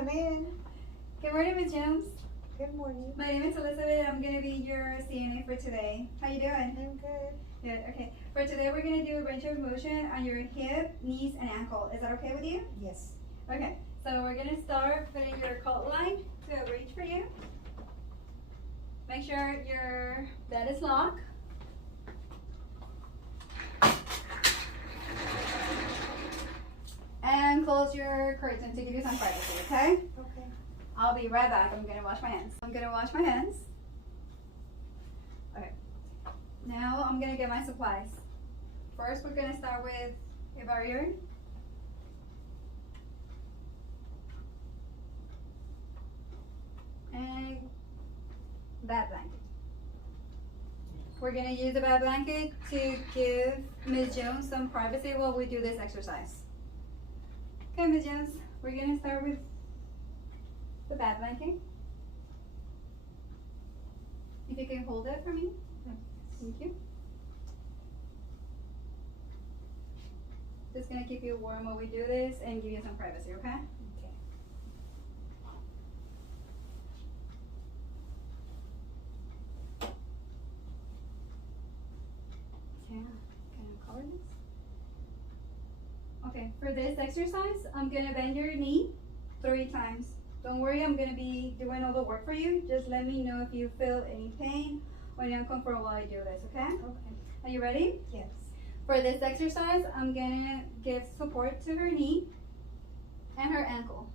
Come in. Good morning, Ms. Jones. Good morning. My name is Elizabeth. I'm going to be your CNA for today. How you doing? I'm good. Good. Okay. For today, we're going to do a range of motion on your hip, knees, and ankle. Is that okay with you? Yes. Okay. So we're going to start putting your coat line to a reach for you. Make sure your bed is locked. And close your curtain to give you some privacy, okay? Okay. I'll be right back. I'm gonna wash my hands. Okay. Now I'm gonna get my supplies. First, we're gonna start with a barrier. And bed blanket. We're gonna use the bed blanket to give Ms. Jones some privacy while we do this exercise. Okay, Ms. Jones, we're gonna start with the bed blanket. If you can hold it for me. Thank you. Just gonna keep you warm while we do this and give you some privacy, okay? Okay. Yeah, can I cover this? Okay, for this exercise, I'm gonna bend your knee 3 times. Don't worry, I'm gonna be doing all the work for you. Just let me know if you feel any pain or any uncomfort while I do this, okay? Okay. Are you ready? Yes. For this exercise, I'm gonna give support to her knee and her ankle.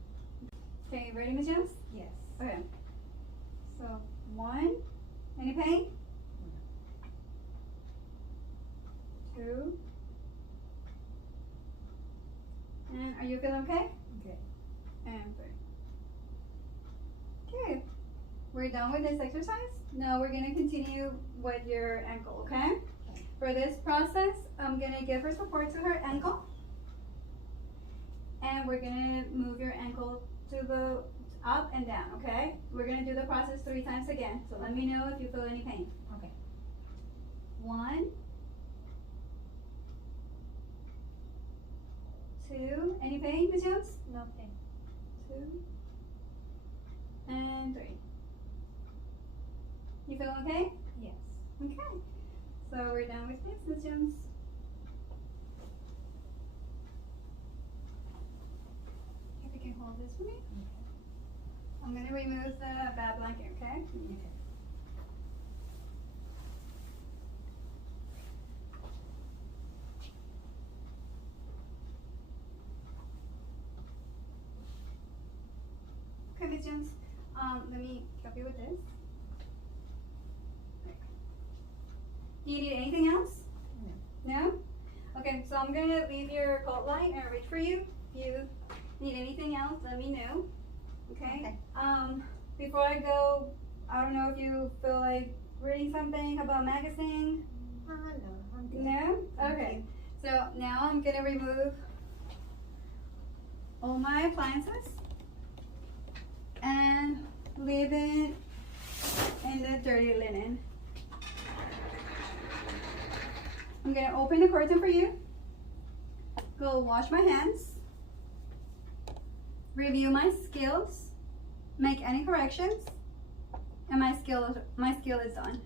Okay, ready, Ms. Jones? Yes. Okay. So, 1, any pain? 2, and are you feeling okay? Okay. And 3. Okay, we're done with this exercise. Now we're gonna continue with your ankle, okay? Okay. For this process, I'm gonna give her support to her ankle. And we're gonna move your ankle to the up and down, okay? We're gonna do the process 3 times again. So let me know if you feel any pain. Okay. 1, 2, any pain, Ms. Jones? Nothing. 2, and 3. You feel okay? Yes. Okay. So we're done with this, Ms. Jones. If you can hold this for me. Okay. I'm gonna remove the bed blanket, okay? Okay. Okay, Ms. Jones. Let me help you with this. Do you need anything else? No? Okay, so I'm gonna leave your coat line and reach for you. If you need anything else, let me know. Okay? Okay. Before I go, I don't know if you feel like reading something about magazine. No, I'm good. No? Thank Okay. you. So now I'm gonna remove all my appliances and leave it in the dirty linen. I'm gonna open the curtain for you. Go wash my hands. Review my skills. Make any corrections. And my skill is done.